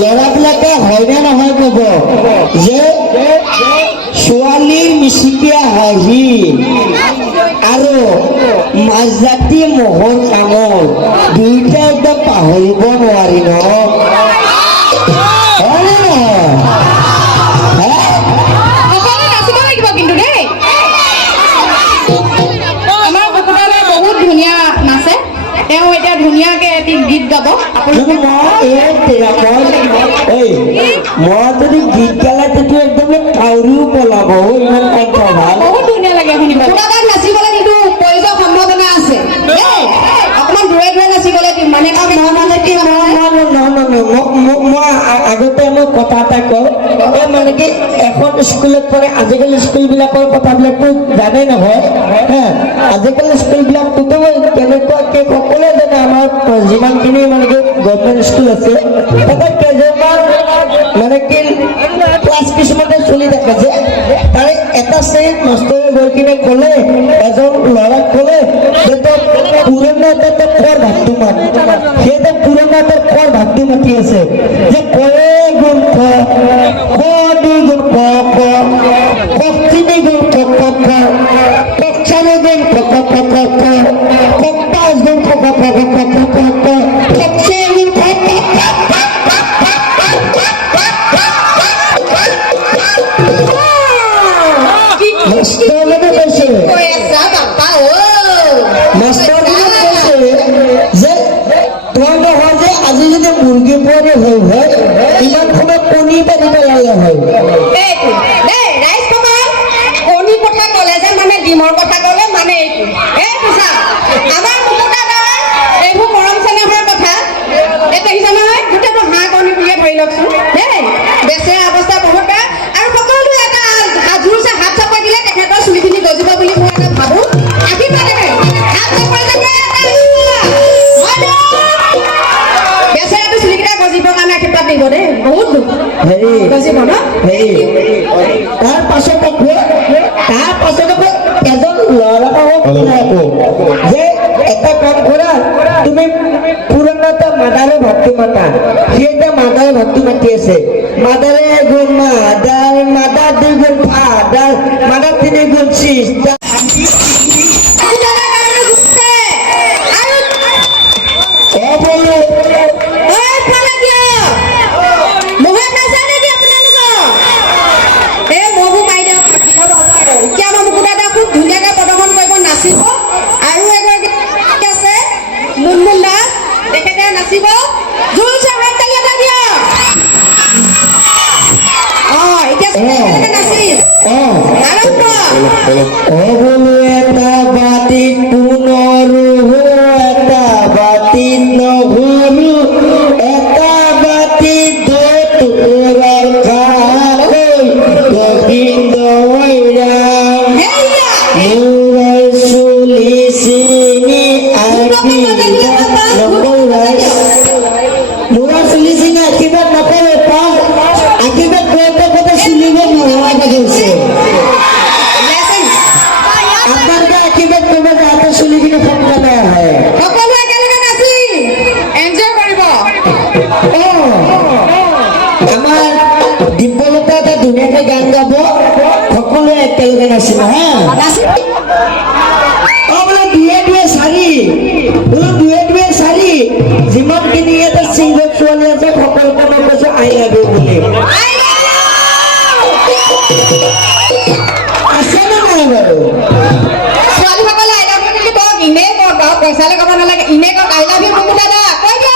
ল'ৰাবিলাকে হয়নে নহয় কব যে ছোৱালীৰ মিচিকিয়া হাঁহি আৰু মাজজাতি মহৰ কামত দুইটা একদম পাহৰিব নোৱাৰি ন হয়নে নহয় ধুনীয়াকে এটি গীত গাব মই যদি গীত গালে তেতিয়া একদম কাউৰীও পলাব ইমান কণ্ঠ ভাল বহুত ধুনীয়া লাগে শুনিব নাচিবলৈ কিন্তু প্ৰয়োজন সম্ভাৱনা আছে অকমান দূৰে দূৰে নাচিবলৈ মানে মই আগতে মই কথা এটা কওঁ এই মানে কি এখন স্কুলত পঢ়ে আজিকালি স্কুলবিলাকৰ কথাবিলাকতো জানেই নহয় আজিকালি স্কুলবিলাকতো কেনেকুৱাকে সকলোৱে জানে আমাৰ যিমানখিনি মানে কি গভৰ্ণমেণ্ট স্কুল আছে তাতে কেইজনমান মানে কি ক্লাছ কিছুমানে চলি থাকে যে তাৰে এটা শ্ৰেণীত মাষ্টৰে গৈ কিনে ক'লে এজন ল'ৰাক ক'লে যে তই পুৰণা এটা কৰ ভাগটো মাত সেইটা পুৰণা এটা কৰ ভাগটো মাতি আছে যে কৰে গুণ ক দি গুণ ক কচিনি গুণ ক কচানি গুণ ক কপাস গুণ ক কচে গুণ আজি যদি মুৰ্গী পোৱালি হল হয় ইমান সময় কণী পাৰি পেলালে হয় কণী কথা ক'লে যে মানে ডিমৰ কথা ক'লে মানে আমাৰ এইবোৰ মৰম চেনেহৰ কথা এই দেখিছে নহয় গোটেইটো হাঁহ কণী বুলিয়ে ধৰি লওকচোন দেই বেচেৰা অৱস্থা বহুত বেয়া আৰু সকলো এটা জোৰছে হাত চাপাই দিলে তেখেতৰ চুলিখিনি গজিব বুলি মই এটা ভাবো আশীৰ্বাদ হাত চাপাই বেচেৰাটো চুলিকেইটা গজিবৰ কাৰণে আশীৰ্বাদ দিব দেই বহুত গজিব ন তাৰ পাছত এজন ল'ৰাক যে এটা কাম কৰা তুমি পুৰণা এটা মাদাৰে ভক্তি মাতা সি এটা মাদাৰে ভক্তি মাতি আছে মাদাৰে গুণ মাদাৰ দুই গুণ ফাদাৰ মাদাৰ তিনি গুণ চিষ্টাৰ নাচিব জোৰছে হাত তালি এটা দিয়া এতিয়া নাচিম আৰম্ভ এটা বাতিত পুনৰু এটা বাতিত নহৰু এটা বাতিত দৈৰাৰ খাই গোবিন্দ ৰাম মোৰ চুলি চিঙি আহি মুৰা চুলি চিঙি আশীৰ্বাদ নকৰে পাওঁ আশীৰ্বাদ কৰোঁতে কৰোঁতে চুলিব নোহোৱা গৈছে আপোনালোকে আশীৰ্বাদ কৰিব যাতে চুলিখিনি সোনকালে আহে সকলো একেলগে নাচি এনজয় কৰিব আমাৰ দিব্যলতা এটা ধুনীয়াকৈ গান গাব সকলোৱে একেলগে নাচিব হা বোলে দুয়ে দুয়ে চাৰি যিমানখিনি এটা ছিংগল ছোৱালী আছে সকলোকে মই কৈছো আই লাভ ইউ বুলি আছে নে নাই বাৰু ছোৱালীসকলে আই লাভ ইউ বুলি কওক ইনে কওক পইচালৈ ক'ব নালাগে ইনে কওক আই লাভ ইউ দাদা কৈ দিয়ক